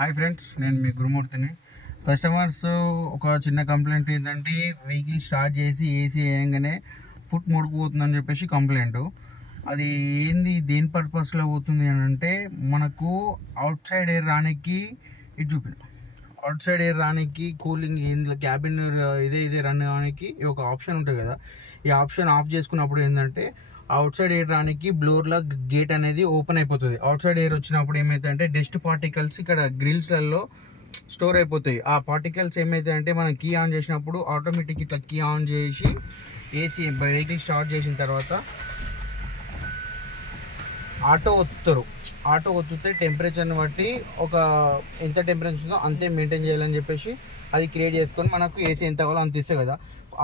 Hi friends, నేను మీ గురుమూర్తిని. Customers ఒక చిన్న కంప్లైంట్ ఏంటంటే వెహికల్ స్టార్ట్ చేసి ఏసీ వేయంగానే ఫుట్ ముడుకుపోతుందని చెప్పేసి కంప్లైంట్. అది ఏంది, దేని పర్పస్లో పోతుంది అని అంటే, మనకు అవుట్ సైడ్ ఎయిర్ రానికి ఇది చూపిన అవుట్ సైడ్ ఎయిర్ రానికి కూలింగ్ ఇందులో క్యాబిన్ ఇదే రన్ కావడానికి ఒక ఆప్షన్ ఉంటుంది కదా. ఈ ఆప్షన్ ఆఫ్ చేసుకున్నప్పుడు ఏంటంటే అవుట్ సైడ్ ఎయిర్ రానికి బ్లోర్లో గేట్ అనేది ఓపెన్ అయిపోతుంది. అవుట్ సైడ్ ఎయిర్ వచ్చినప్పుడు ఏమైతుందంటే డస్ట్ పార్టికల్స్ ఇక్కడ గ్రిల్స్లలో స్టోర్ అయిపోతాయి. ఆ పార్టికల్స్ ఏమైతాయంటే మనం కీ ఆన్ చేసినప్పుడు ఆటోమేటిక్ ఇట్లా కీ ఆన్ చేసి ఏసీ వెహికల్ స్టార్ట్ చేసిన తర్వాత ఆటో ఒత్తితే టెంపరేచర్ని బట్టి ఒక ఎంత టెంపరేచర్ ఉందో అంతే మెయింటైన్ చేయాలని చెప్పేసి అది క్రియేట్ చేసుకొని మనకు ఏసీ ఎంత కావాలో అంత ఇస్తుంది కదా.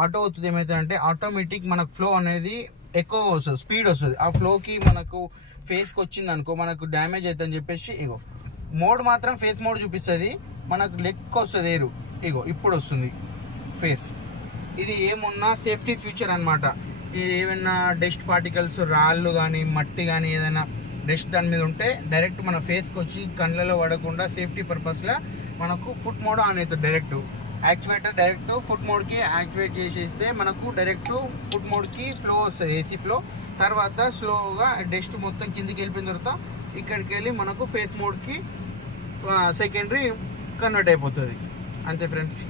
ఆటో ఒత్తితే ఏమవుతుందంటే ఆటోమేటిక్ మనకు ఫ్లో అనేది ఎక్కువ వస్తుంది, స్పీడ్ వస్తుంది. ఆ ఫ్లోకి మనకు ఫేస్కి వచ్చింది అనుకో మనకు డ్యామేజ్ అవుతుందని చెప్పేసి ఇగో మోడ్ మాత్రం ఫేస్ మోడ్ చూపిస్తుంది, మనకు లెక్క వస్తుంది ఎయిర్. ఇగో ఇప్పుడు వస్తుంది ఫేస్. ఇది ఏమున్నా సేఫ్టీ ఫ్యూచర్ అనమాట. ఇది ఏమైనా డస్ట్ పార్టికల్స్ రాళ్ళు కానీ మట్టి కానీ ఏదైనా డస్ట్ దాని మీద ఉంటే డైరెక్ట్ మన ఫేస్కి వచ్చి కళ్ళలో పడకుండా సేఫ్టీ పర్పస్లో మనకు ఫుట్ మోడ్ ఆన్ అవుతుంది. యాక్చువేటర్ డైరెక్ట్ ఫుట్ మోడ్కి యాక్టివేట్ చేసేస్తే మనకు డైరెక్ట్ ఫుట్ మోడ్కి ఫ్లో వస్తుంది, ఏసీ ఫ్లో. తర్వాత స్లోగా డస్ట్ మొత్తం కిందికి వెళ్ళిపోయిన తర్వాత ఇక్కడికి వెళ్ళి మనకు ఫేస్ మోడ్కి సెకండరీ కన్వర్ట్ అయిపోతుంది. అంతే ఫ్రెండ్స్.